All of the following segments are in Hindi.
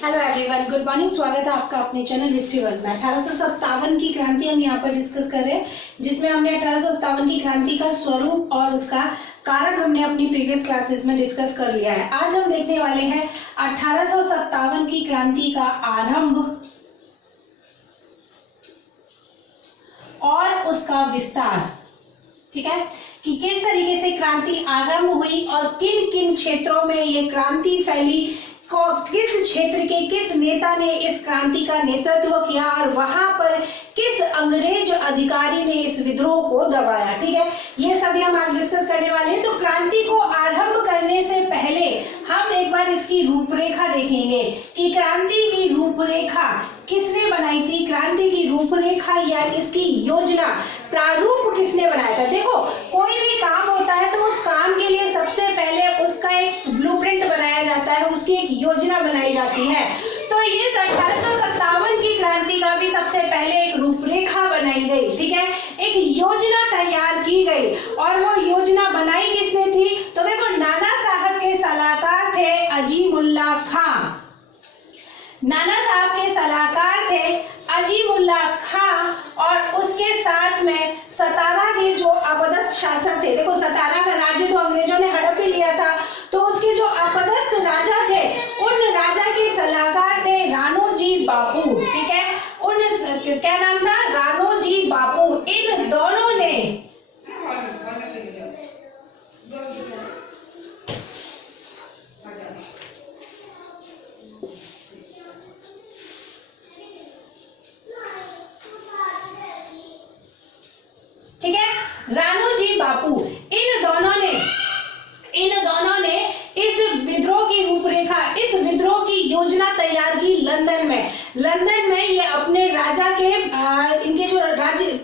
Hello everyone, good morning. स्वागत है आपका अपने चैनल हिस्ट्री वर्ल्ड में। 1857 की क्रांति हम यहाँ पर डिस्कस कर रहे हैं, जिसमें हमने 1857 की क्रांति का स्वरूप और उसका कारण हमने अपनी प्रीवियस क्लासेस में डिस्कस कर लिया है। आज हम देखने वाले हैं 1857 की क्रांति का आरंभ और उसका विस्तार। ठीक है, कि किस तरीके से क्रांति आरंभ हुई और किन किन क्षेत्रों में ये क्रांति फैली, किस क्षेत्र के किस नेता ने इस क्रांति का नेतृत्व किया और वहां पर किस अंग्रेज अधिकारी ने इस विद्रोह को दबाया। ठीक है, ये सभी हम आज डिस्कस करने वाले हैं। तो क्रांति को आरंभ करने से पहले हम एक बार इसकी रूपरेखा देखेंगे कि क्रांति की रूपरेखा किसने बनाई थी, क्रांति की रूपरेखा या इसकी योजना प्रारूप किसने बनाया था। देखो, कोई भी काम होता है तो उस काम के लिए सबसे पहले उसका एक ब्लूप्रिंट बनाया जाता है, उसकी एक योजना बनाई जाती है। तो इस 1857 की क्रांति का भी सबसे पहले एक रूपरेखा बनाई गई। ठीक है, एक योजना तैयार की गई और वो योजना बनाई किसने थी। तो देखो, नाना साहब के सलाहकार थे अजीमुल्ला खां। नाना साहब के सलाहकार थे अजीमुल्ला खां और उसके साथ में सतारा के जो अपदस्थ शासक थे। देखो, सतारा का राज्य तो अंग्रेजों ने हड़प भी लिया था, तो उसके जो अपदस्थ राजा थे उन राजा के सलाहकार थे राणोजी बापू। ठीक है, उन क्या नाम था, राणोजी बापू। इन दोनों ने ठीक है, राणोजी बापू, इन दोनों ने इस विद्रोह की रूपरेखा, इस विद्रोह की योजना तैयार की लंदन में ये अपने राजा के इनके जो राज्य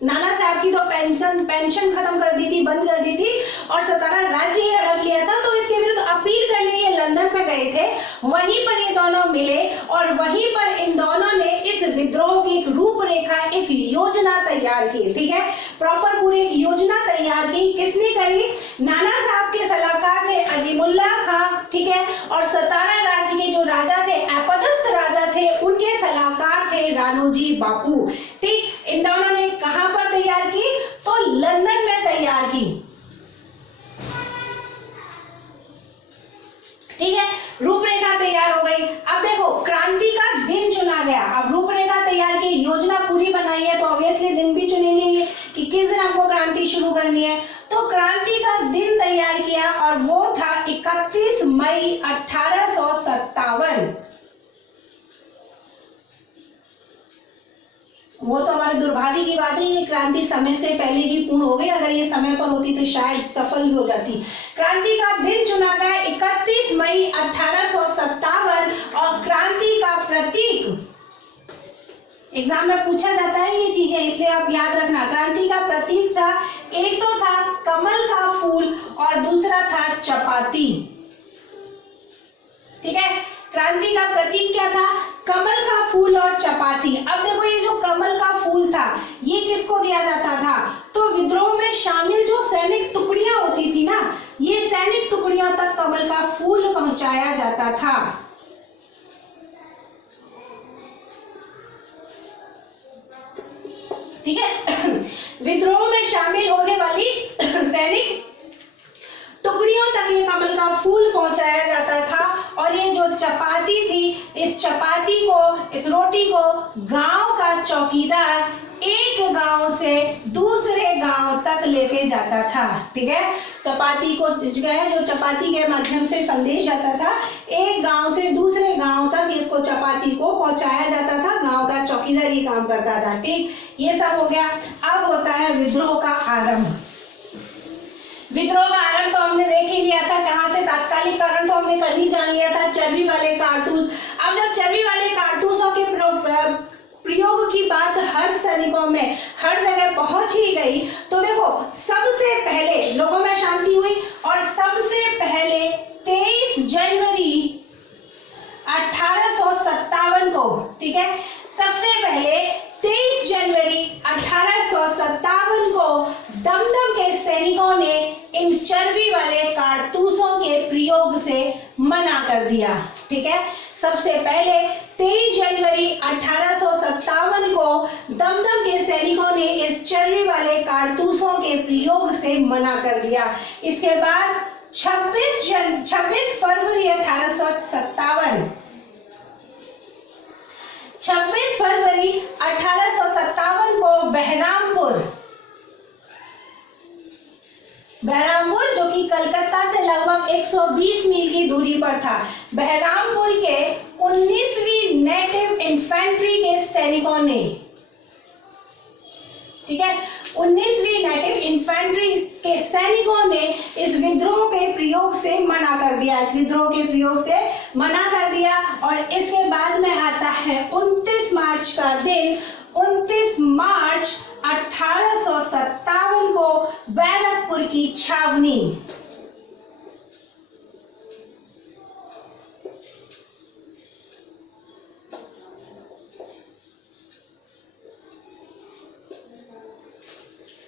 नाना साहब की तो पेंशन खत्म कर दी थी, बंद कर दी थी और सतारा राज्य ही हड़प लिया था, तो इसके विरुद्ध अपील करने ये लंदन में गए थे। वहीं पर ये दोनों मिले और वहीं पर इन दोनों ने इस विद्रोह की एक रूपरेखा, एक योजना तैयार की। ठीक है, प्रॉपर पूरी एक योजना तैयार की। किसने करी? नाना साहब के सलाहकार थे अजीमुल्ला खां। ठीक है, और सतारा राज्य के जो राजा थे, अपदस्थ राजा थे, उनके सलाहकार थे राणोजी बापू। ठीक, इन दोनों ने कहां पर तैयार की? तो लंदन में तैयार की। ठीक है, रूपरेखा तैयार हो गई। अब देखो, क्रांति का दिन चुना गया। अब रूपरेखा तैयार की, योजना पूरी बनाई है, तो ऑब्वियसली दिन भी चुनेंगे कि किस दिन हमको क्रांति शुरू करनी है। तो क्रांति का दिन तैयार किया और वो था 31 मई 1857। वो तो हमारे दुर्भाग्य की बात है, ये क्रांति समय से पहले ही पूर्ण हो गई। अगर ये समय पर होती तो शायद सफल भी हो जाती। क्रांति का दिन चुना गया 31 मई 1857 और क्रांति का प्रतीक एग्जाम में पूछा जाता है ये चीजें, इसलिए आप याद रखना। क्रांति का प्रतीक था, एक तो था कमल का फूल और दूसरा था चपाती। ठीक है, क्रांति का प्रतीक क्या था? कमल का फूल और चपाती। अब देखो, ये जो कमल का फूल था ये किसको दिया जाता था? तो विद्रोह में शामिल जो सैनिक टुकड़ियां होती थी ना, ये सैनिक टुकड़ियों तक कमल का फूल पहुंचाया जाता था। ठीक है, विद्रोह में शामिल होने वाली सैनिक टुकड़ियों तक ये कमल का फूल पहुंचाया जाता था। और ये जो चपाती थी, इस चपाती को, इस रोटी को गांव का चौकीदार एक गांव से दूसरे गांव तक लेके जाता था। ठीक है, चपाती को जो चपाती के माध्यम से संदेश जाता था, एक गांव से दूसरे गांव तक इसको चपाती को पहुंचाया जाता था। गांव का चौकीदार ये काम करता था। ठीक, ये सब हो गया। अब होता है विद्रोह का आरंभ। विद्रोह का आरंभ तो हमने देख ही लिया था, कहां से। तात्कालिक कारण तो हमने कल ही जान लिया था, चर्बी वाले कारतूस। अब जब चर्बी वाले कारतूसों के प्रयोग की बात हर सैनिकों में हर जगह पहुंच ही गई, तो देखो, सबसे पहले लोगों में शांति हुई और सबसे पहले 23 जनवरी 1857 को, ठीक है, सबसे पहले 23 जनवरी 1857 को दमदम के सैनिकों ने इन चर्बी वाले कारतूसों के प्रयोग से मना कर दिया। ठीक है, सबसे पहले 23 जनवरी 1857 को दमदम के सैनिकों ने इस चर्बी वाले कारतूसों के प्रयोग से मना कर दिया। इसके बाद 26 फरवरी 1857 को बहरामपुर जो कि कलकत्ता से लगभग 120 मील की दूरी पर था, बहरामपुर के 19वीं नेटिव इन्फेंट्री के सैनिकों ने, ठीक है, 19वीं नेटिव इन्फेंट्री के सैनिकों ने इस विद्रोह के प्रयोग से मना कर दिया, और इसके बाद में आता है 29 मार्च का दिन। 29 मार्च 1857 को बैरकपुर की छावनी,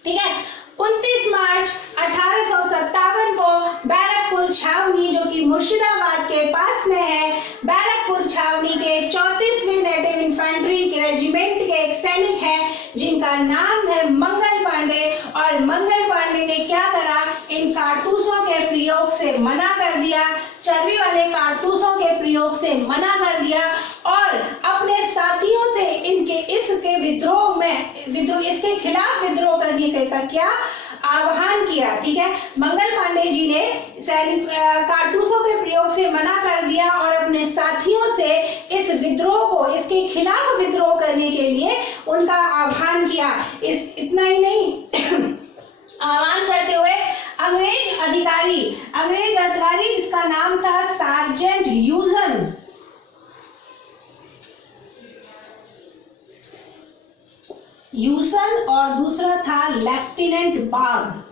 ठीक है, 29 मार्च 1857 को बैरकपुर छावनी जो कि मुर्शिदाबाद के पास में है, बैरकपुर छावनी के 34वीं नेटिव इन्फेंट्री के रेजिमेंट के एक सैनिक हैं जिनका नाम है मंगल पांडे, और मंगल पांडे ने क्या करा, इन कारतूसों के प्रयोग से मना कर दिया, चर्बी वाले कारतूसों के प्रयोग से मना कर दिया, और अपने साथियों से इसके खिलाफ विद्रोह करने का क्या आह्वान किया। ठीक है, मंगल पांडे जी ने कारतूसों के प्रयोग से मना कर दिया और अपने साथियों से इस विद्रोह को, इसके खिलाफ विद्रोह करने के लिए उनका आह्वान किया। इतना ही नहीं आह्वान करते हुए अंग्रेज अधिकारी जिसका नाम था सार्जेंट यूसन और दूसरा था लेफ्टिनेंट बाग।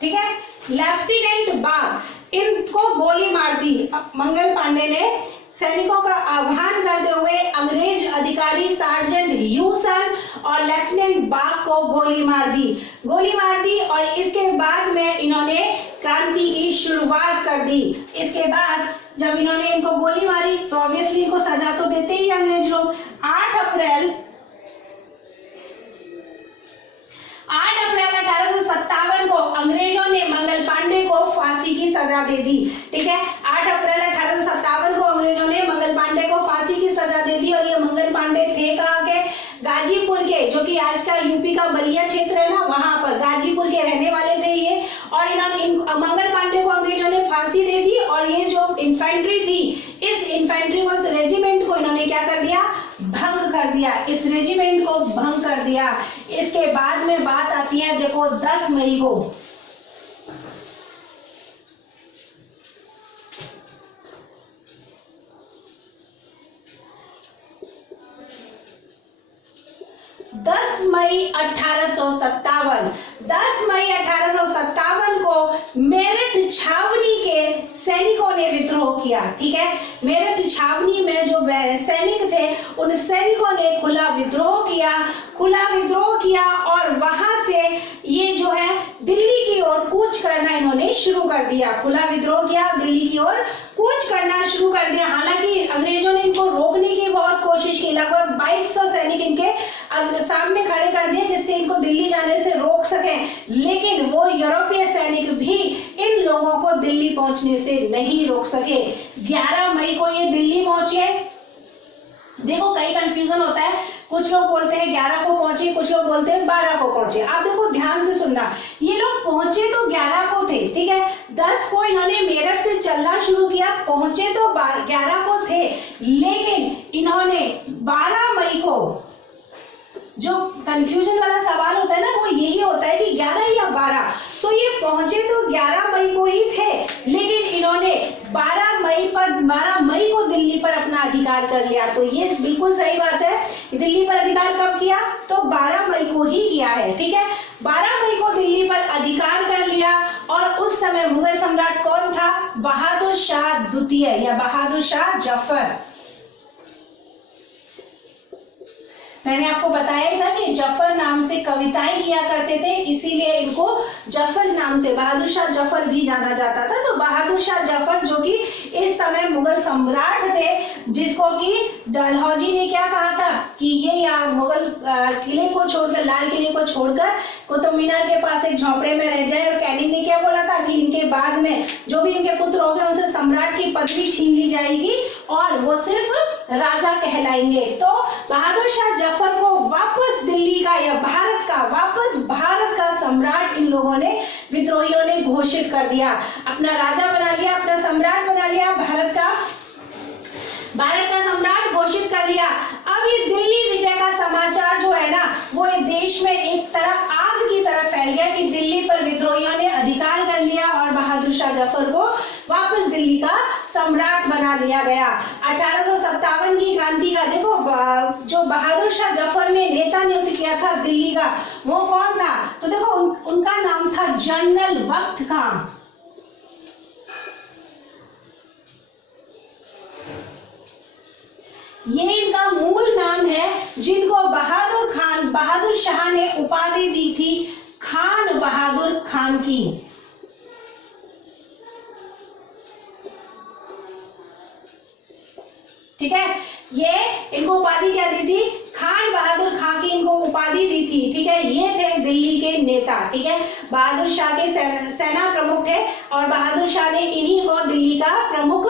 ठीक है, लेफ्टिनेंट बाग, इनको गोली मार दी। मंगल पांडे ने सैनिकों का आह्वान करते हुए अंग्रेज अधिकारी सार्जेंट यूसन और लेफ्टिनेंट बाग को गोली मार दी और इसके बाद में इन्होंने क्रांति की शुरुआत कर दी। इसके बाद जब इन्होंने इनको गोली मारी तो ऑब्वियसली इनको सजा तो देते ही अंग्रेज लोग। 8 अप्रैल 1857 को अंग्रेजों ने मंगल पांडे को फांसी की सजा दे दी। ठीक है, 8 अप्रैल 1857 को अंग्रेजों ने मंगल पांडे को फांसी की सजा दे दी, और ये मंगल पांडे थे कहाँ के, गाजीपुर के, जो कि आज का यूपी का बलिया क्षेत्र है ना, वहां पर गाजीपुर के रहने वाले थे ये। और इन्होंने मंगल पांडे को अंग्रेजों ने फांसी दे दी, और ये जो इन्फेंट्री थी, इस इन्फेंट्री को, इस रेजिमेंट को इन्होंने क्या कर दिया, भंग कर दिया, इस रेजिमेंट को भंग कर दिया। इसके बाद में बात आती है, देखो 10 मई को, मई 1857 को मेरठ छावनी के सैनिकों ने विद्रोह किया। ठीक है, मेरठ छावनी में जो सैनिक थे उन सैनिकों ने खुला विद्रोह किया और वहां से ये जो है दिल्ली की ओर कूच करना इन्होंने शुरू कर दिया। खुला विद्रोह किया, दिल्ली की ओर कूच करना शुरू कर दिया। हालांकि अंग्रेजों ने इनको रोकने की बहुत कोशिश की, लगभग 2200 सैनिक इनके सामने खड़े कर दिए जिससे इनको दिल्ली जाने से रोक सकें, लेकिन वो यूरोपीय सैनिक भी इन लोगों को दिल्ली पहुंचने से नहीं रोक सके। 11 मई को ये दिल्ली पहुंचे। देखो कई कंफ्यूजन होता है, कुछ लोग बोलते हैं 11 को पहुंचे, कुछ लोग बोलते हैं 12 को पहुंचे। आप देखो ध्यान से सुनना, ये लोग पहुंचे तो 11 को थे। ठीक है, 10 को इन्होंने मेरठ से चलना शुरू किया, पहुंचे तो 11 को थे, लेकिन इन्होंने 12 मई को, जो कंफ्यूजन वाला सवाल होता है ना, वो यही होता है कि 11 या 12, तो ये पहुंचे तो 11 मई को ही थे, लेकिन इन्होंने 12 मई को दिल्ली पर अपना अधिकार कर लिया। तो ये बिल्कुल सही बात है, दिल्ली पर अधिकार कब किया, तो 12 मई को ही किया है। ठीक है, 12 मई को दिल्ली पर अधिकार कर लिया, और उस समय मुगल सम्राट कौन था, बहादुर शाह द्वितीय या बहादुर शाह जफर। मैंने आपको बताया ही था कि जफर नाम से कविताएं किया करते थे, इसीलिए इनको जफर नाम से बहादुर शाह जफर भी जाना जाता था। तो बहादुर शाह जफर जो कि इस समय मुगल सम्राट थे, जिसको कि डलहौजी ने क्या कहा था कि ये यहाँ मुगल किले को छोड़कर, लाल किले को छोड़कर कुतुब मीनार के पास एक झोपड़े में रह जाए, और कैनिंग ने क्या बोला था कि इनके बाद में जो भी इनके पुत्र हो गए उनसे सम्राट की पदवी छीन ली जाएगी और वो सिर्फ राजा कहलाएंगे। तो बहादुर शाह जफर को वापस दिल्ली का या वापस भारत का सम्राट इन लोगों ने, विद्रोहियों ने घोषित कर दिया, अपना राजा बना लिया, अपना सम्राट बना लिया, भारत का सम्राट घोषित कर लिया। अब ये दिल्ली विजय का समाचार जो है ना, वो देश में एक तरफ आग की तरह फैल गया कि दिल्ली पर विद्रोहियों ने अधिकार कर लिया और बहादुर शाह जफर को वापस दिल्ली का सम्राट बना लिया गया। 1857 की क्रांति का देखो, जो बहादुर शाह जफर ने नेता नियुक्त किया था दिल्ली का, वो कौन था? तो देखो उनका नाम था जनरल वक्त खान। ये इनका मूल नाम है, जिनको बहादुर शाह ने उपाधि दी थी खान बहादुर खान की। ठीक है, ये इनको उपाधि क्या दी थी? खान बहादुर खान की इनको उपाधि दी थी। ठीक है, ये थे दिल्ली के नेता। ठीक है, बहादुर शाह के सेना प्रमुख थे और बहादुर शाह ने इन्हीं को दिल्ली का प्रमुख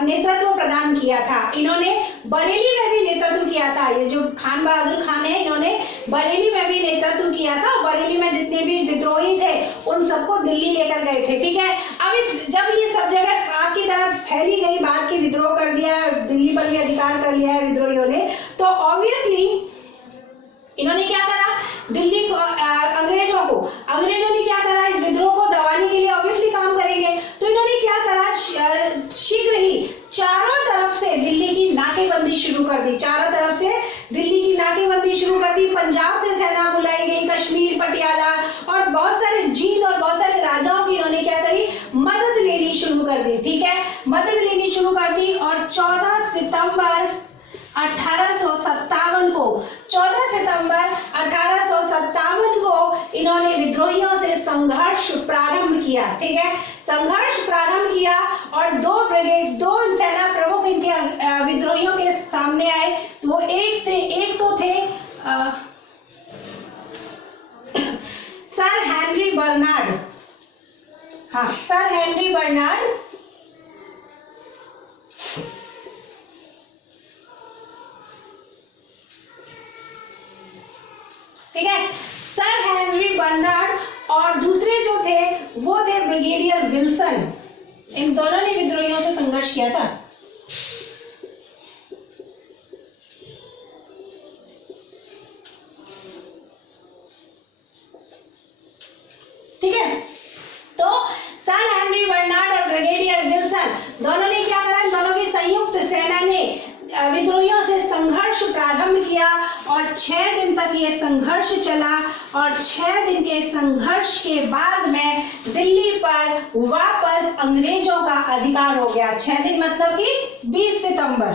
नेतृत्व प्रदान किया था। इन्होंने बरेली में भी नेतृत्व किया था। ये जो खान बहादुर खान है, इन्होंने बरेली में भी नेतृत्व किया था। बरेली में जितने भी विद्रोही थे उन सबको दिल्ली लेकर गए थे। ठीक है, अब जब ये सब जगह आग की तरफ फैली गई बात की विद्रोह कर दिया, दिल्ली पर भी अधिकार कर लिया है विद्रोहियों ने, तो ऑब्वियसली इन्होंने क्या करा? दिल्ली को अंग्रेजों ने क्या करा? इस विद्रोह को दबाने के लिए ऑब्वियसली काम करेंगे, तो इन्होंने क्या करा? शीघ्र ही चारों तरफ से दिल्ली की नाकेबंदी शुरू कर दी। चारों तरफ से दिल्ली की नाकेबंदी शुरू कर दी। पंजाब से सेना बुलाई गई, कश्मीर, पटियाला और बहुत सारे जींद और बहुत सारे राजाओं की इन्होंने क्या करी? मदद लेनी शुरू कर दी। ठीक है, मदद लेनी शुरू कर दी और 14 सितंबर 1857 को इन्होंने विद्रोहियों से संघर्ष प्रारंभ किया। ठीक है, संघर्ष प्रारंभ किया और दो सेना प्रमुख इनके विद्रोहियों के सामने आए। तो एक तो थे सर हेनरी बर्नार्ड। हाँ, सर हेनरी बर्नार्ड। ठीक है, सर हेनरी बर्नार्ड और दूसरे जो थे वो थे ब्रिगेडियर विल्सन। इन दोनों ने विद्रोहियों से संघर्ष किया था। ठीक है, तो सर हेनरी बर्नार्ड और ब्रिगेडियर विल्सन दोनों ने क्या करा? दोनों की संयुक्त सेना ने विद्रोहियों से संघर्ष प्रारंभ किया और 6 दिन तक ये संघर्ष चला और 6 दिन के संघर्ष के बाद में दिल्ली पर वापस अंग्रेजों का अधिकार हो गया। 6 दिन मतलब कि 20 सितंबर।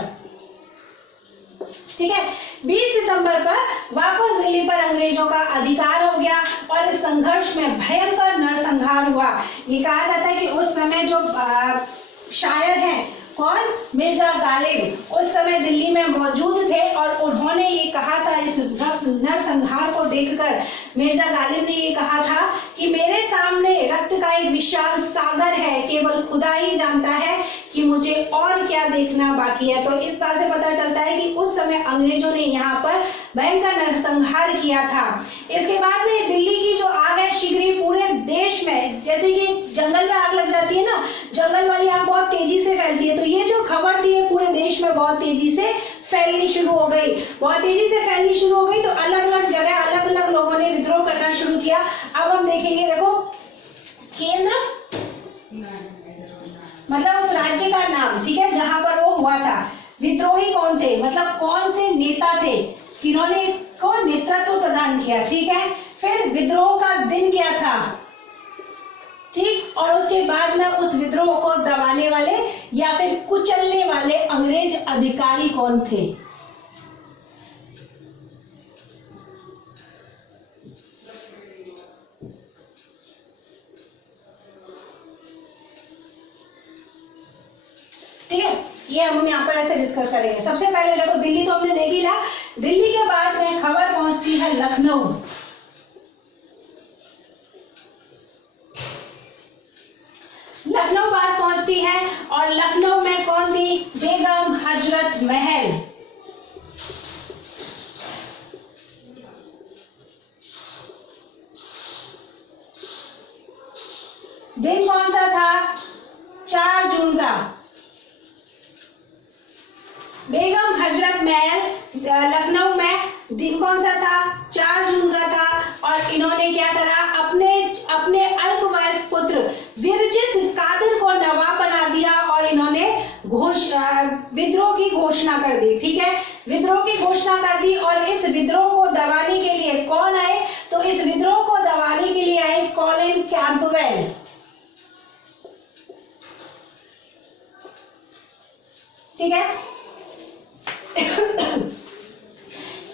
ठीक है, 20 सितंबर पर वापस दिल्ली पर अंग्रेजों का अधिकार हो गया और इस संघर्ष में भयंकर नरसंहार हुआ। ये कहा जाता है कि उस समय जो शायर हैं, कौन? मिर्जा गालिब, उस समय दिल्ली में मौजूद थे और उन्होंने ये कहा था, इस नरसंहार को देखकर मिर्जा गालिब ने ये कहा था कि मेरे सामने रक्त का एक विशाल सागर है, केवल खुदा ही जानता है कि मुझे और क्या देखना बाकी है। तो इस बात से पता चलता है कि उस समय अंग्रेजों ने यहाँ पर भयंकर नरसंहार किया था। इसके बाद में दिल्ली की जो आग है शीघ्र ही पूरे देश में, जैसे कि जंगल में आग लग जाती है ना, जंगल वाली आग बहुत तेजी से फैलती है, तो ये जो खबर थी पूरे देश में बहुत तेजी से फैलनी शुरू हो गई। बहुत तेजी से फैलनी शुरू हो गई तो अलग अलग जगह अलग अलग लोगों ने विद्रोह करना शुरू किया। अब हम देखेंगे, देखो केंद्र मतलब उस राज्य का नाम, ठीक है, जहां पर वो हुआ था। विद्रोही कौन थे, मतलब कौन से नेता थे, किन्होंने इसको नेतृत्व प्रदान किया। ठीक है, फिर विद्रोह का दिन क्या था, ठीक, और उसके बाद में उस विद्रोह को दबाने वाले या फिर कुचलने वाले अंग्रेज अधिकारी कौन थे। ये हम यहाँ पर ऐसे डिस्कस करेंगे। सबसे पहले देखो दिल्ली तो हमने देख ही लिया, दिल्ली के बाद में खबर पहुंचती है लखनऊ। लखनऊ बात पहुंचती है और लखनऊ में कौन थी? बेगम हजरत महल। दिन कौन सा था? 4 जून का। बेगम हजरत महल लखनऊ में दिन कौन सा था? 4 जून का था। और इन्होंने क्या करा? अपने अल्पवयस्क पुत्र विरजिस कादिर को नवाब बना दिया और इन्होंने विद्रोह की घोषणा कर दी। ठीक है, विद्रोह की घोषणा कर दी। और इस विद्रोह को दबाने के लिए कौन आए? तो इस विद्रोह को दबाने के लिए आए कॉलिन कैंपबेल। ठीक है,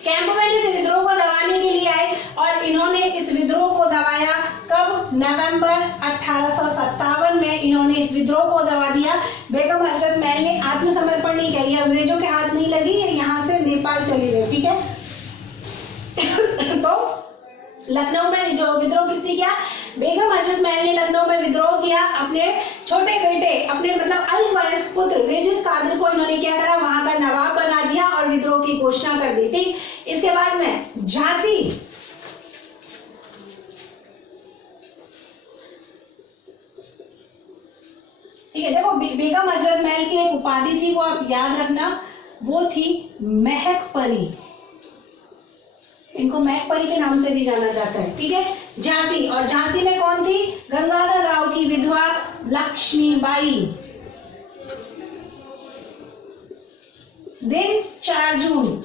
कैंपबेल इस विद्रोह को दबाने के लिए आए और इन्होंने इस विद्रोह को दबाया कब? नवंबर 1857 में इन्होंने इस विद्रोह को दबा दिया। बेगम हजरत महल ने आत्मसमर्पण नहीं किया, ये अंग्रेजों के हाथ नहीं लगी, यहाँ से नेपाल चली गई। ठीक है, तो लखनऊ में जो विद्रोह किसने किया? बेगम हजरत महल ने लखनऊ में विद्रोह किया। अपने छोटे बेटे, अपने मतलब अल्पवयस्क पुत्र विरजिस कादिर को इन्होंने क्या करा? वहां का नवाब बना दिया और विद्रोह की घोषणा कर दी। ठीक, इसके बाद में झांसी, ठीक है, देखो बेगम हजरत महल की एक उपाधि थी, वो आप याद रखना, वो थी महक परी। इनको महकपरी के नाम से भी जाना जाता है। ठीक है, झांसी, और झांसी में कौन थी? गंगाधर राव की विधवा लक्ष्मीबाई। दिन 4 जून।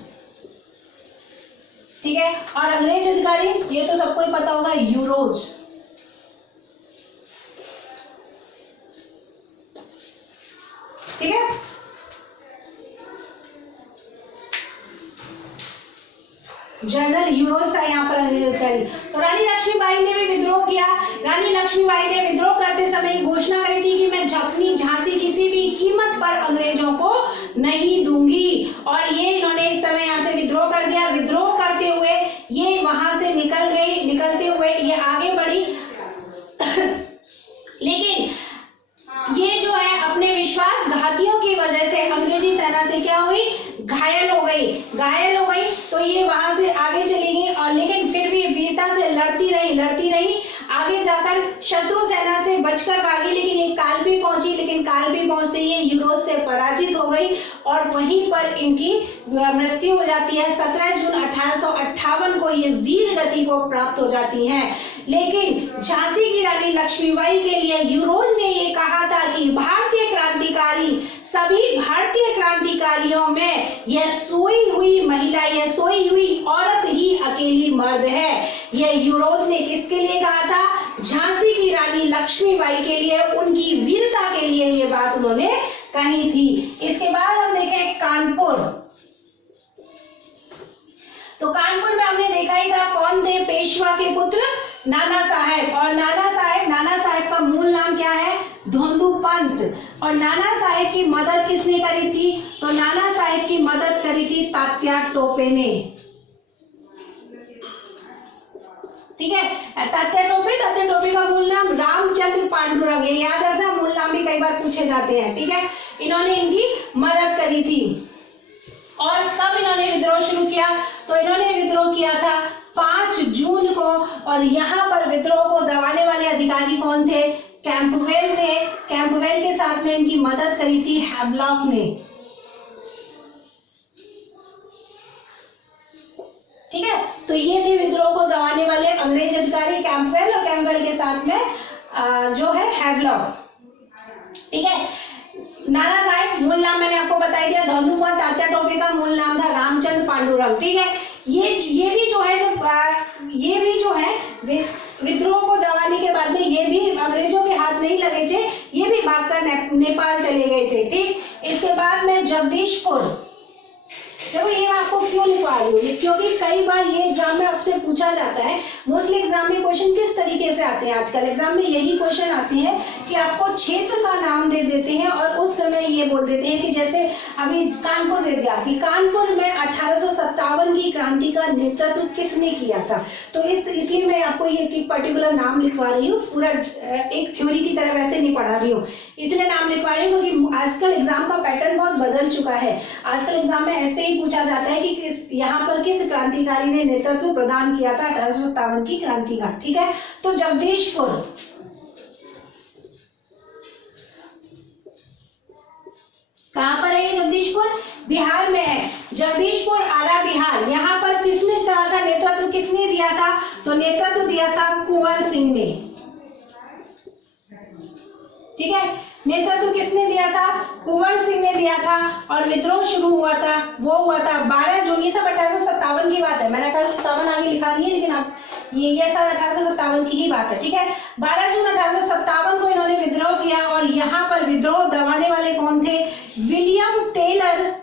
ठीक है, और अंग्रेज अधिकारी, ये तो सबको ही पता होगा, यूरोज। ठीक है, जनरल यूरोज था यहाँ पर अंग्रेज अधिकारी। तो रानी लक्ष्मीबाई ने भी विद्रोह किया। रानी लक्ष्मीबाई ने विद्रोह करते समय घोषणा करी थी कि मैं अपनी झांसी किसी भी कीमत पर अंग्रेजों को नहीं दूंगी। और ये इन्होंने इस समय यहाँ से विद्रोह कर दिया। विद्रोह करते हुए ये वहां से निकल गई। निकलते हुए ये आगे बढ़ी लेकिन ये जो है अपने विश्वासघातियों की वजह से अंग्रेजी सेना से क्या हुई? घायल हो गई। घायल हो गई तो ये वहां से आगे चली गई और लेकिन फिर भी वीरता से लड़ती रही। आगे जाकर शत्रु सेना से बचकर भागी, लेकिन एक कालपी पहुंची। लेकिन कालपी पहुंचते ही यूरोज से पराजित हो गई और वहीं पर इनकी मृत्यु हो जाती है। 17 जून 1858 को ये वीर गति को प्राप्त हो जाती हैं। लेकिन झांसी की रानी लक्ष्मीबाई के लिए यूरोज ने ये कहा था कि भारतीय क्रांतिकारी, सभी भारतीय क्रांतिकारियों में यह सोई हुई महिला, यह सोई हुई औरत ही अकेली मर्द है। यह यूरोज ने किसके लिए कहा था? झांसी की रानी लक्ष्मीबाई के लिए, उनकी वीरता के लिए ये बात उन्होंने कही थी। इसके बाद हम देखें कानपुर। तो कानपुर में हमने देखा ही था कौन थे? पेशवा के पुत्र नाना साहेब। और नाना साहेब का मूल नाम क्या है? धोंदू पंत। और नाना साहेब की मदद किसने करी थी? तो नाना साहेब की मदद करी थी तात्या टोपे ने। ठीक है, तात्या टोपे का मूल नाम रामचंद्र पांडुरंग, याद रखना, मूल नाम भी कई बार पूछे जाते हैं। ठीक है, इन्होंने इनकी मदद करी थी। और कब इन्होंने विद्रोह शुरू किया? तो इन्होंने विद्रोह किया था 5 जून को। और यहाँ पर विद्रोह को दबाने वाले अधिकारी कौन थे? कैंपबेल थे। कैंपबेल के साथ में इनकी मदद करी थी हैवलॉक ने। ठीक है, तो ये थे विद्रोह को दबाने वाले अंग्रेज अधिकारी कैंपबेल, और कैंपबेल के साथ में जो है हैवलॉक। ठीक है, नाना साहेब मूल नाम मैंने आपको बता दिया, धोंदू पंत। तात्या टोपे का मूल नाम था रामचंद्र पांडुरंग। ठीक है, ये भी जो है विद्रोह को दबाने के बाद में ये भी अंग्रेजों के हाथ नहीं लगे थे, ये भी भागकर नेपाल चले गए थे। ठीक, इसके बाद में जगदीशपुर। देखो ये मैं आपको आपको क्यों लिखवा रही हूँ, क्योंकि कई बार ये एग्जाम में आपसे पूछा जाता है। मोस्टली एग्जाम में क्वेश्चन किस तरीके से आते हैं, आजकल एग्जाम में यही क्वेश्चन आते हैं कि आपको क्षेत्र का नाम दे देते हैं और उस समय ये बोल देते हैं कि जैसे अभी कानपुर दे दिया कि कानपुर में 1857 की क्रांति का नेतृत्व किसने किया था। तो इसलिए मैं आपको ये एक पर्टिकुलर नाम लिखवा रही हूँ, पूरा एक थ्योरी की तरह वैसे नहीं पढ़ा रही हूँ, इसलिए नाम लिखवा रही हूँ क्योंकि आजकल एग्जाम का पैटर्न बहुत बदल चुका है। आजकल एग्जाम में ऐसे ही पूछा जाता है कि यहाँ पर किस क्रांतिकारी ने नेतृत्व प्रदान किया था 1857 की क्रांति का। ठीक है, तो जगदीशपुर, कहां पर है ये जगदीशपुर? बिहार में है। जगदीशपुर आला बिहार, यहाँ पर किसने कहा था नेतृत्व किसने दिया था? तो नेतृत्व दिया था कुंवर सिंह ने। ठीक है, नेतृत्व किसने दिया था? कुंवर सिंह ने दिया था। और विद्रोह शुरू हुआ था, वो हुआ था 12 जून, ये सब 1857 की बात है, मैंने 1857 आगे लिखा नहीं है, लेकिन आप ये सब 1857 की ही बात है। ठीक है, 12 जून 1857 को इन्होंने विद्रोह किया और यहाँ पर विद्रोह दबाने वाले कौन थे? विलियम टेलर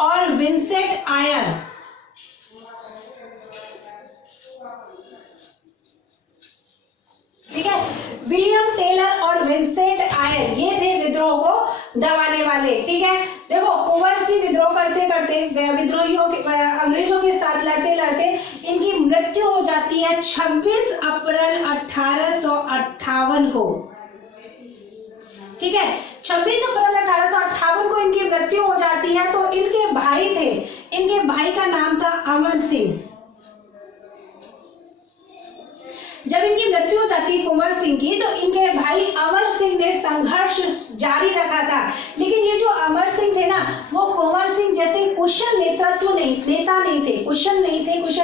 और विंसेंट आयर। ठीक है, विलियम टेलर और विंसेंट आयर ये थे विद्रोह को दबाने वाले। ठीक है, देखो कुंवर सिंह विद्रोह करते करते विद्रोहियों के अंग्रेजों के साथ लड़ते लड़ते इनकी मृत्यु हो जाती है 26 अप्रैल 1858 को। ठीक है, 26 अप्रैल 1858 को इनकी मृत्यु हो जाती है। तो इनके भाई थे, इनके भाई का नाम था अमर सिंह। जब इनकी मृत्यु हो जाती है कुंवर सिंह की, तो इनके भाई अमर सिंह ने संघर्ष जारी रखा था। लेकिन ये जो अमर सिंह थे ना, वो कुंवर सिंह जैसे कुशल नेता नहीं थे, कुशल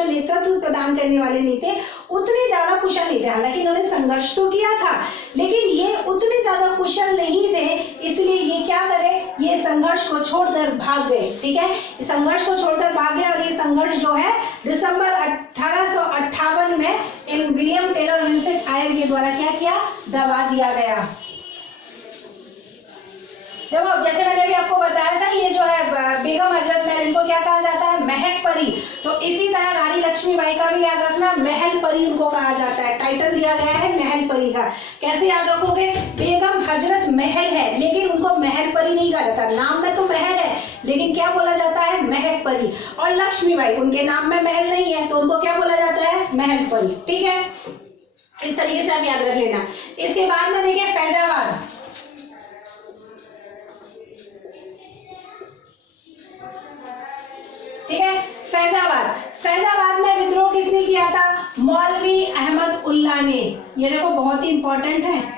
नेतृत्व प्रदान करने वाले नहीं थे, उतने ज्यादा कुशल नहीं थे। हालांकि इन्होंने संघर्ष तो किया था, लेकिन ये उतने ज्यादा कुशल नहीं थे, इसलिए ये क्या करे, ये संघर्ष को छोड़कर भाग गए। ठीक है, संघर्ष को छोड़कर भाग गए और ये संघर्ष जो है दिसंबर 1858 में इन विलियम टेलर विंसेंट आयर के द्वारा क्या किया, दबा दिया गया। देखो जैसे मैंने अभी आपको बताया था, ये जो है बेगम हजरत महल, इनको क्या कहा जाता है? महल परी। तो इसी तरह रानी लक्ष्मीबाई का भी याद रखना, महल परी उनको कहा जाता है, टाइटल दिया गया है महल परी का। कैसे याद रखोगे? बेगम हजरत महल है, लेकिन उनको महल परी नहीं कहा जाता, नाम में तो महल है लेकिन क्या बोला जाता है? महल परी। और लक्ष्मीबाई, उनके नाम में महल नहीं है, तो उनको क्या बोला जाता है? महल परी। ठीक है, इस तरीके से आप याद रख लेना। इसके बाद में देखिए फैजाबाद। ठीक है, फैजाबाद में विद्रोह किसने किया था? मौलवी अहमद उल्ला ने। ये देखो बहुत ही इंपॉर्टेंट है,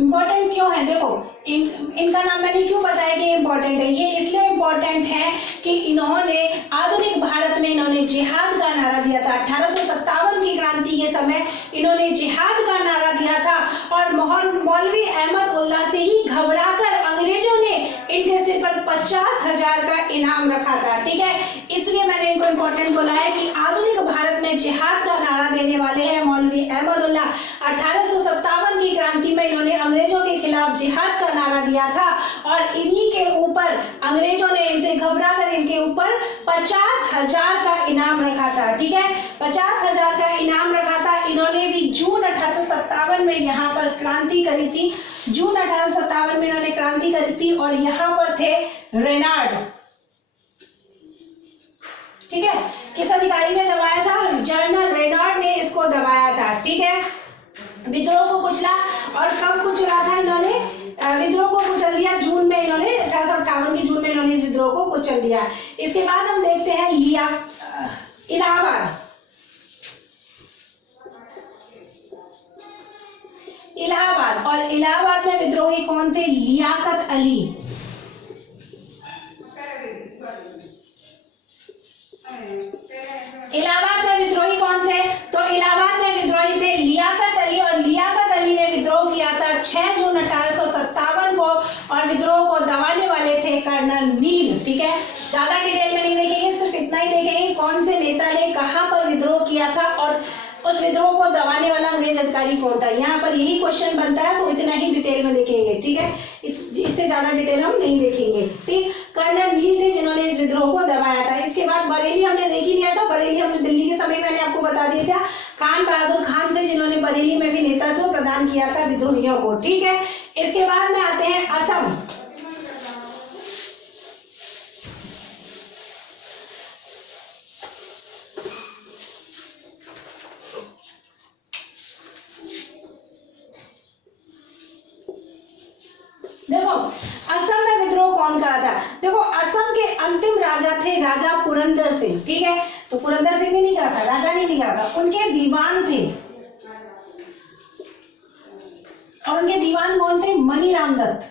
इंपॉर्टेंट क्यों है? देखो इनका नाम मैंने क्यों बताया कि इंपॉर्टेंट है, ये इसलिए इंपॉर्टेंट है कि इन्होंने आधुनिक भारत में इन्होंने जिहाद का नारा दिया था। 1857 की क्रांति के समय इन्होंने जिहाद का नारा दिया था और मौलवी अहमद उल्ला से ही घबराकर अंग्रेजों ने इनके सिर पर 50,000 का इनाम रखा था। ठीक है, इसलिए मैंने इनको इंपॉर्टेंट बोला है कि आधुनिक भारत में जिहाद का नारा देने वाले हैं मौलवी अहमद उल्ला। 1857 की क्रांति में इन्होंने अंग्रेजों के खिलाफ जिहाद का नारा दिया था और इन्हीं के ऊपर अंग्रेजों ने इनसे घबराकर इनके ऊपर 50,000 का इनाम रखा था। ठीक है, 50,000 का इनाम रखा था। इन्होंने भी जून 1857 में यहाँ पर क्रांति करी थी, जून 1857 में इन्होंने क्रांति करी थी और यहाँ पर थे रेनार्ड। ठीक है, किस अधिकारी ने दबाया था? जनरल रेनार्ड ने इसको दबाया था। ठीक है, विद्रोह को कुचला। और कब कुचला था इन्होंने? विद्रोह को कुचल दिया जून में, इन्होंने 1858 की जून में इन्होंने इस विद्रोह को कुचल दिया। इसके बाद हम देखते हैं इलाहाबाद। और इलाहाबाद में विद्रोही कौन थे? लियाकत अली। इलाहाबाद में विद्रोही कौन थे? तो इलाहाबाद में विद्रोही थे लियाकत अली और लियाकत अली ने विद्रोह किया था 6 जून 1857 को और विद्रोह को दबाने वाले थे कर्नल नील। ठीक है, ज्यादा डिटेल में नहीं देखेंगे, सिर्फ इतना ही देखेंगे कौन से नेता ने कहां पर विद्रोह किया था और उस विद्रोह को दबाने वाला अंग्रेज अधिकारी कौन था? यहाँ पर यही क्वेश्चन बनता है, तो इतना ही डिटेल में देखेंगे, ठीक है, इससे ज्यादा डिटेल हम नहीं देखेंगे, ठीक। कर्नल नील थे जिन्होंने इस विद्रोह को दबाया था। इसके बाद बरेली हमने देख ही लिया था, बरेली हमने दिल्ली के समय मैंने आपको बता दिया था। खान बहादुर खान थे जिन्होंने बरेली में भी नेतृत्व प्रदान किया था विद्रोहियों को, ठीक है। इसके बाद में आते हैं असम। देखो असम में विद्रोह कौन करा था? देखो असम के अंतिम राजा थे राजा पुरंदर सिंह, ठीक है। तो पुरंदर सिंह ने नहीं करा था, राजा ने नहीं करा था, उनके दीवान थे, और उनके दीवान कौन थे? मनीराम दत्त,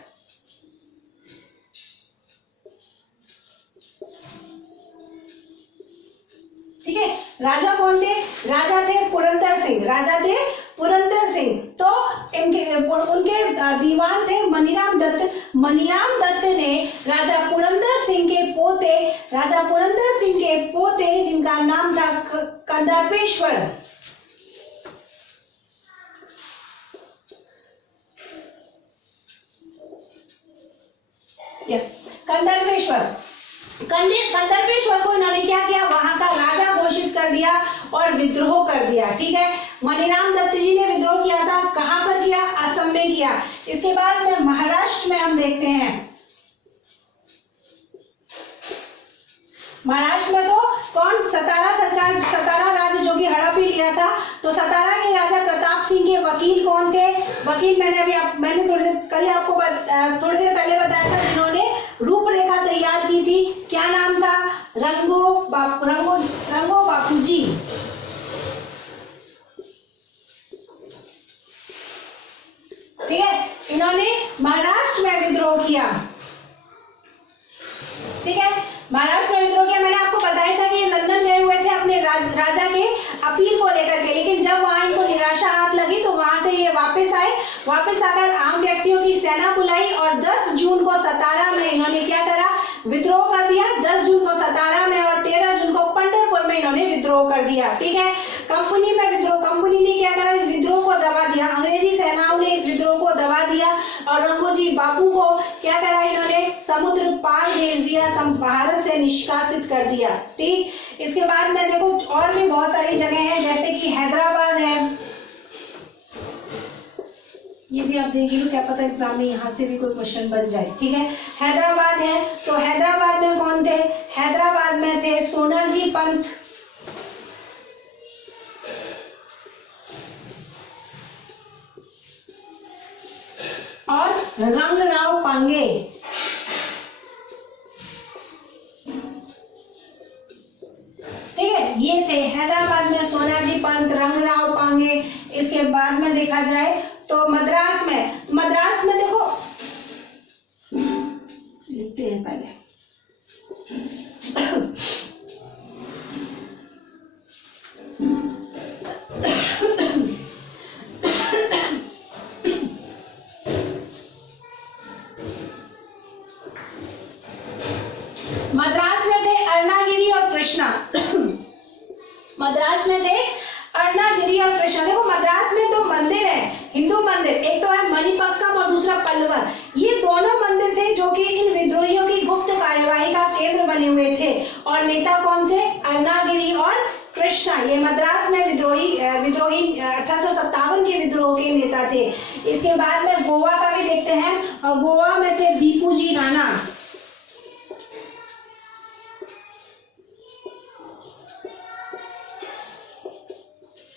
ठीक है। राजा कौन थे? राजा थे पुरंदर सिंह, राजा थे पुरंदर सिंह। तो उनके दीवान थे मनीराम दत्त। मनीराम दत्त ने राजा पुरंदर सिंह के पोते जिनका नाम था कंदर्पेश्वर, यस, कंदर्पेश्वर को इन्होंने क्या किया? वहां का राजा घोषित कर दिया और विद्रोह कर दिया, ठीक है। मनीराम दत्त जी ने विद्रोह किया था, कहां पर किया? असम में किया। इसके बाद में महाराष्ट्र में हम देखते हैं, महाराष्ट्र में तो कौन? सतारा राज्य जो कि हड़प ही लिया था। तो सतारा के राजा प्रताप सिंह के वकील कौन थे? वकील मैंने थोड़ी देर पहले बताया था, जिन्होंने रूपरेखा तैयार की थी। क्या नाम था? रंगो बापूजी, ठीक है। इन्होंने महाराष्ट्र में विद्रोह किया, ठीक है। महाराष्ट्र में विद्रोह किया, मैंने आपको बताया था कि ये लंदन गए हुए थे अपने राजा के अपील को लेकर के, लेकिन जब वहां इनको निराशा हाथ लगी तो वहां से ये वापस आए। वापस आकर आम व्यक्तियों की सेना बुलाई और 10 जून को सतारा में इन्होंने क्या करा? विद्रोह कर दिया। 10 जून को सतारा में और 13 जून को पंढरपुर में इन्होंने विद्रोह कर दिया, ठीक है। कंपनी में विद्रोह, कंपनी ने क्या करा? इस विद्रोह को दबा दिया, अंग्रेजी सेनाओं ने इस विद्रोह को दबा दिया और रंगोजी बापू को क्या करा? इन्होंने समुद्र पार भेज दिया, भारत से निष्कासित कर दिया, ठीक। इसके बाद में देखो और भी बहुत सारी जगह है, जैसे कि हैदराबाद है, ये भी आप देख लो, क्या पता एग्जाम में यहाँ से भी कोई क्वेश्चन बन जाए, ठीक है। हैदराबाद है, तो हैदराबाद में कौन थे? हैदराबाद में थे सोनाजी पंत, और रंगराव पांगे, ठीक है। ये थे हैदराबाद में सोनाजी पंत, रंगराव पांगे। इसके बाद में देखा जाए तो मद्रास में देखो, लिखते हैं पहले, मद्रास में थे अरुणागिरी और कृष्णा। मद्रास में थे अरुणागिरी और कृष्णा। देखो मद्रास में दो मंदिर हैं, हिंदू मंदिर, एक तो है मणिपक्कम और दूसरा पल्लवर। ये दोनों मंदिर थे जो कि इन विद्रोहियों की गुप्त कार्यवाही का केंद्र बने हुए थे, और नेता कौन थे? अरुणागिरी और कृष्णा। ये मद्रास में विद्रोही 1857 के विद्रोह के नेता थे। इसके बाद में गोवा का भी देखते हैं, और गोवा में थे दीपूजी राणा,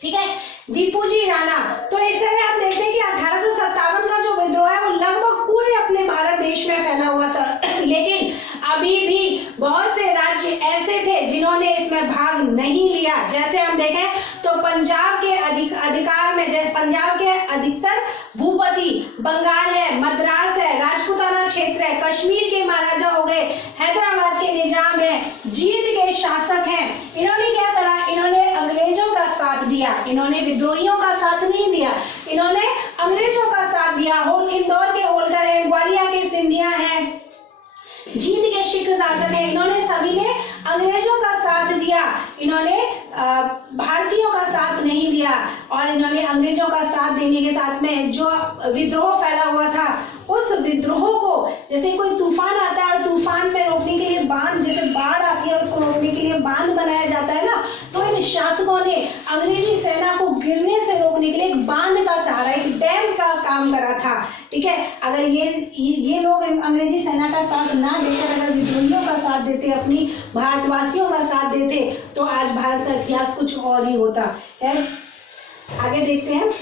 ठीक है, दीपूजी राणा। तो इस तरह आप देखते हैं कि 1857 का जो विद्रोह है वो लगभग पूरे अपने भारत देश में फैला हुआ था, लेकिन अभी भी बहुत से राज्य ऐसे थे जिन्होंने इसमें भाग नहीं लिया। जैसे हम देखें तो पंजाब के अधिकार में, जैसे पंजाब के अधिकतर भूपति, बंगाल है, मद्रास है, राजपूताना क्षेत्र है, कश्मीर के महाराजा हो गए, हैदराबाद के निजाम है, जींद के शासक हैं। इन्होंने क्या करा? इन्होंने अंग्रेजों का साथ दिया, इन्होंने विद्रोहियों का साथ नहीं दिया, इन्होंने अंग्रेजों का साथ दिया। इंदौर के होलकर है, ग्वालियर के सिंधिया हैं, जींद के सिख शासक हैं, इन्होंने सभी ने अंग्रेजों का साथ दिया, इन्होंने भारतीयों का साथ नहीं दिया, और इन्होंने अंग्रेजों का साथ देने के साथ में जो विद्रोह फैला हुआ था उस विद्रोह को, जैसे कोई तूफान आता है और तूफान पे रोकने के लिए बांध, जैसे बाढ़ आती है उसको रोकने के लिए बांध बनाया जाता है ना, तो इन शासकों ने अंग्रेजी सेना को गिरने से रोकने के लिए एक बांध का सहारा, एक डैम का काम करा था। ठीक है, अगर ये लोग अंग्रेजी सेना का साथ ना देकर अगर विद्रोहियों का साथ देते, अपनी भारतवासियों का साथ देते, तो आज भारत का इतिहास कुछ और ही होता है। आगे देखते हैं।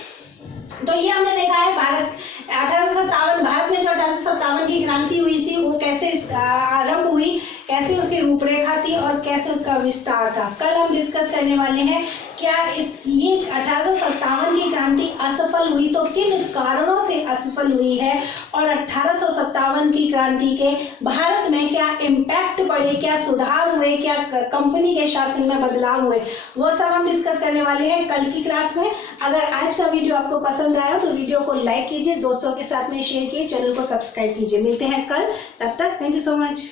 तो ये हमने देखा है भारत 1857, भारत में जो 1857 की क्रांति हुई थी वो कैसे आरंभ हुई, कैसे उसकी रूपरेखा थी और कैसे उसका विस्तार था। कल हम डिस्कस करने वाले हैं क्या ये 1857 की क्रांति असफल हुई तो किन कारणों से असफल हुई है, और 1857 की क्रांति के भारत में क्या इम्पैक्ट पड़े, क्या सुधार हुए, क्या कंपनी के शासन में बदलाव हुए, वो सब हम डिस्कस करने वाले हैं कल की क्लास में। अगर आज का वीडियो आपको पसंद आया तो वीडियो को लाइक कीजिए, दोस्तों के साथ में शेयर कीजिए, चैनल को सब्सक्राइब कीजिए। मिलते हैं कल, तब तक थैंक यू सो मच।